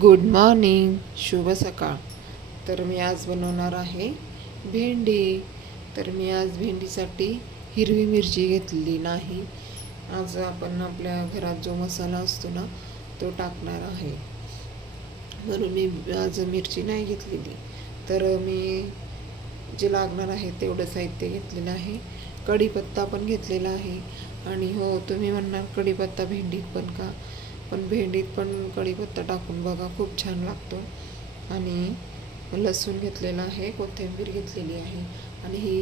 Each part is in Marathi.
गुड मॉर्निंग शुभ सकाळ. तर मी आज बनवणार आहे भेंडी. तर मी आज भेंडीसाठी हिरवी मिरची घेतलेली नाही. आज आपण आपल्या घरात जो मसाला असतो ना तो टाकणार आहे. म्हणून मी आज मिरची नाही घेतलेली. तर मी जे लागणार आहे तेवढं साहित्य घेतलेलं आहे. कढीपत्ता पण घेतलेला आहे. आणि हो तुम्ही म्हणणार कढीपत्ता भेंडीत पण का? पण भेंडीत पण कढीपत्ता टाकून बघा खूप छान लागतो. आणि लसूण घेतलेला आहे कोथिंबीर घेतलेली आहे. आणि ही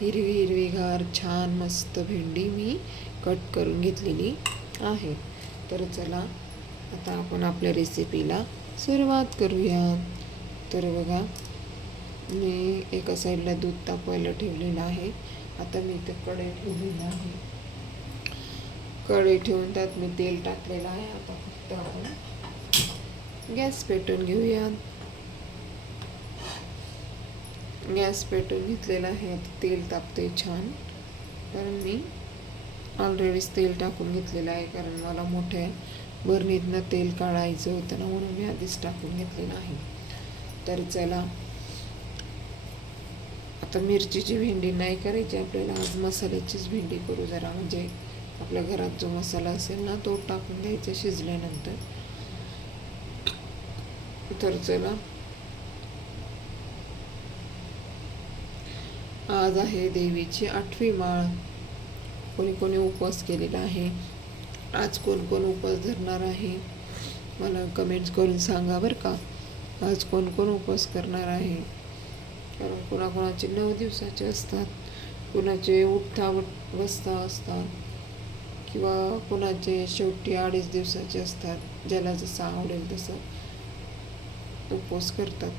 हिरवी हिरवीगार छान मस्त भेंडी मी कट करून घेतलेली आहे. तर चला आता आपण आपल्या रेसिपीला सुरुवात करूया. तर बघा मी एका साईडला दूध तापवायला ठेवलेलं आहे. आता मी इथे कढई ठेवलेलं आहे. कढई ठेवून त्यात मी तेल टाकलेलं आहे. आता फक्त आपण गॅस पेटून घेऊया. गॅस पेटून घेतलेला आहे. तेल तापते छान. कारण मी ऑलरेडीच तेल टाकून घेतलेलं आहे. कारण मला मोठ्या बरणीतनं तेल काढायचं होतं ना म्हणून मी आधीच टाकून घेतलेलं आहे. तर चला. आता मिरचीची भेंडी नाही करायची. आपल्याला आज मसाल्याचीच भेंडी करू जरा. म्हणजे आपल्या घरात जो मसाला असेल ना तो टाकून द्यायचा शिजल्यानंतर. तर चला. आज आहे देवीची आठवी माळ. कोणी कोणी उपवास केलेला आहे. आज कोण कोण उपवास धरणार आहे? मला कमेंट्स करून सांगा बरं का. आज कोण कोण उपवास करणार आहे? कारण कोणाकोणाचे नऊ दिवसाचे असतात. कुणाचे उठता बसता असतात. किंवा कोणाचे शेवटी अडीच दिवसाचे असतात ज्याला जसं आवडेल तसं उपवास करतात.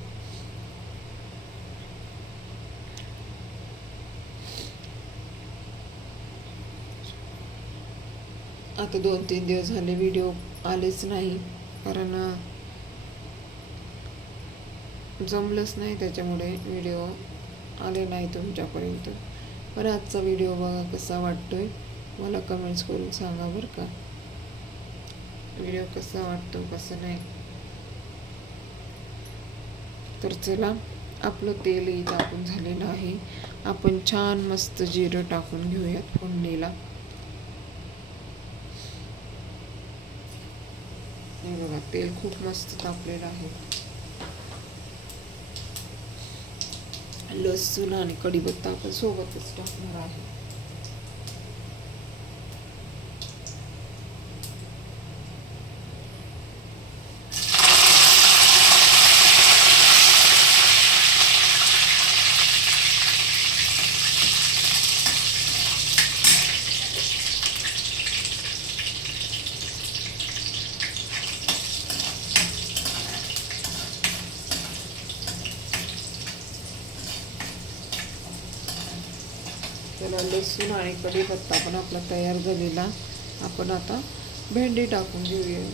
आता दोन तीन दिवस झाले व्हिडिओ आलेच नाही कारण जमलंच नाही त्याच्यामुळे व्हिडिओ आले नाही तुमच्यापर्यंत. पण आजचा व्हिडिओ बघा कसा वाटतोय. मला कमेंट्स करून सांगा बरं का. व्हिडिओ कसा वाटतो कसं नाही. तर चला आपलं तेलही टाकून झालेलं आहे. आपण छान मस्त जिरं टाकून घेऊयात फोडणीला हे बघा तेल खूप मस्त तापलेलं आहे. लसूण आणि कढीपत्ता आपण सोबतच टाकणार आहे. त्याला लसूण आणि कढीपत्ता पण आपला तयार झालेला. आपण आता भेंडी टाकून घेऊया.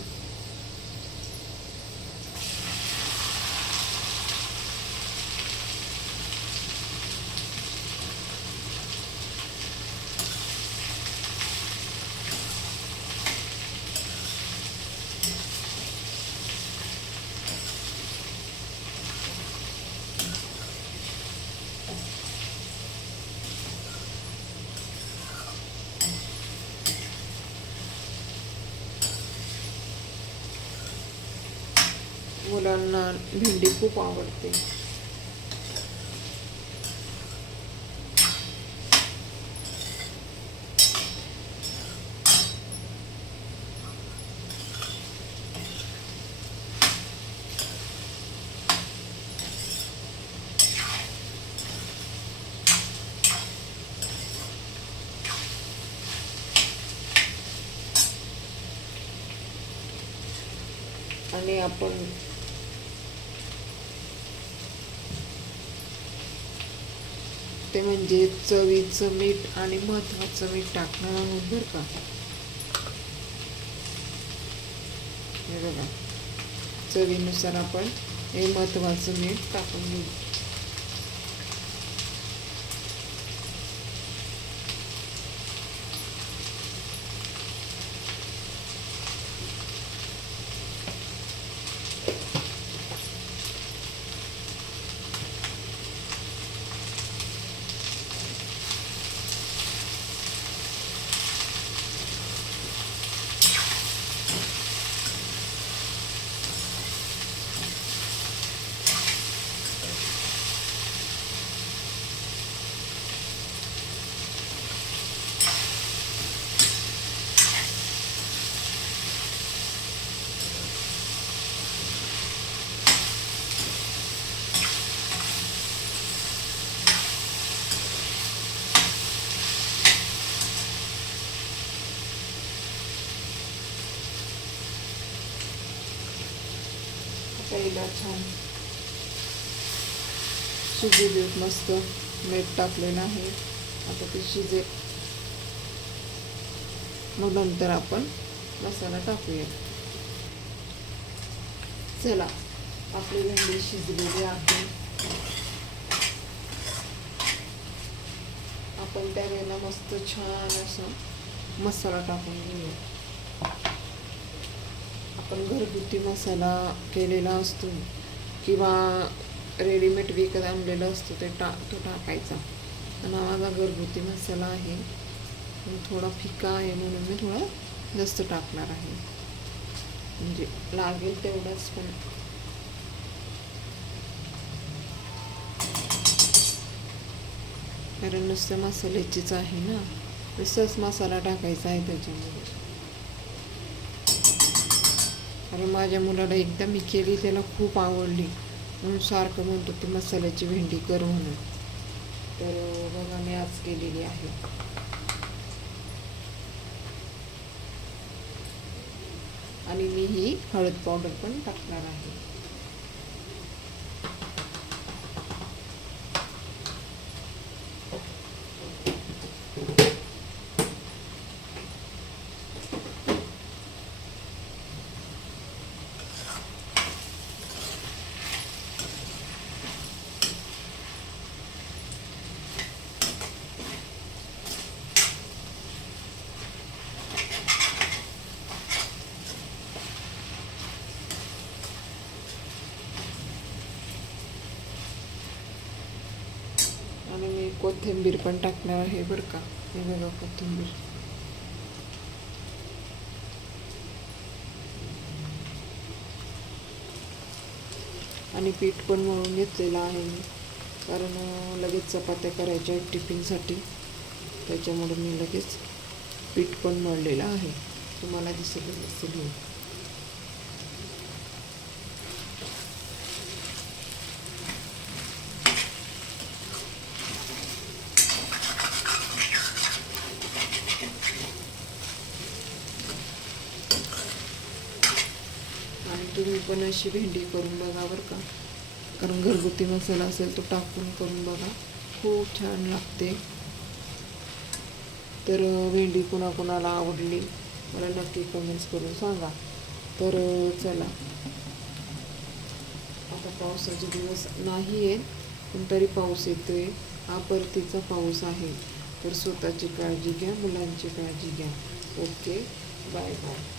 मुलांना भेंडी खूप आवडते. आणि आपण ते म्हणजे चवीचं मीठ आणि महत्वाचं मीठ टाकणार आहोत बरं का. हे बघा. चवीनुसार आपण हे महत्वाचं मीठ टाकून घेऊ. पहिला छान. शिजलेत मस्त मीठ टाकलेलं आहे. आता ते शिजेल मग नंतर आपण मसाला टाकूया. चला आपली भेंडी शिजलेले आहे. आपण त्या वेळेला मस्त छान असा मसाला टाकून घेऊया. आपण घरगुती मसाला केलेला असतो किंवा रेडीमेड विकत आणलेला असतो ते टा तो टाकायचा. आणि माझा घरगुती मसाला आहे. थोडा फिका आहे म्हणून मी थोडा जास्त टाकणार आहे. म्हणजे लागेल तेवढाच पण. कारण नुसत्या मसाल्याचीच आहे ना. नुसताच मसाला टाकायचा आहे त्याच्यामध्ये. कारण माझ्या मुलाला एकदा मी केली त्याला खूप आवडली. म्हणून सारखं म्हणतो ती मसाल्याची भेंडी कर म्हणून. तर बघा मी आज केलेली आहे. आणि मी ही हळद पावडर पण टाकणार आहे आणि मी कोथिंबीर पण टाकणार आहे बरं का. हे बघा कोथिंबीर. आणि पीठ पण मळून घेतलेलं आहे मी. कारण लगेच चपात्या करायच्या आहेत टिफिनसाठी. त्याच्यामुळे मी लगेच पीठ पण मळलेलं आहे. तुम्हाला दिसेल दिसेल हे. आणि तुम्ही पण अशी भेंडी करून बघा बरं का. कारण घरगुती मसाला असेल तो टाकून करून बघा. खूप छान लागते. तर भेंडी कुणाकुणाला आवडली मला नक्की कमेंट्स करून सांगा. तर चला. आता पावसाचे दिवस नाही आहेत पण तरी पाऊस येतोय. हा परतीचा पाऊस आहे. तर स्वतःची काळजी घ्या मुलांची काळजी घ्या. ओके. Bye bye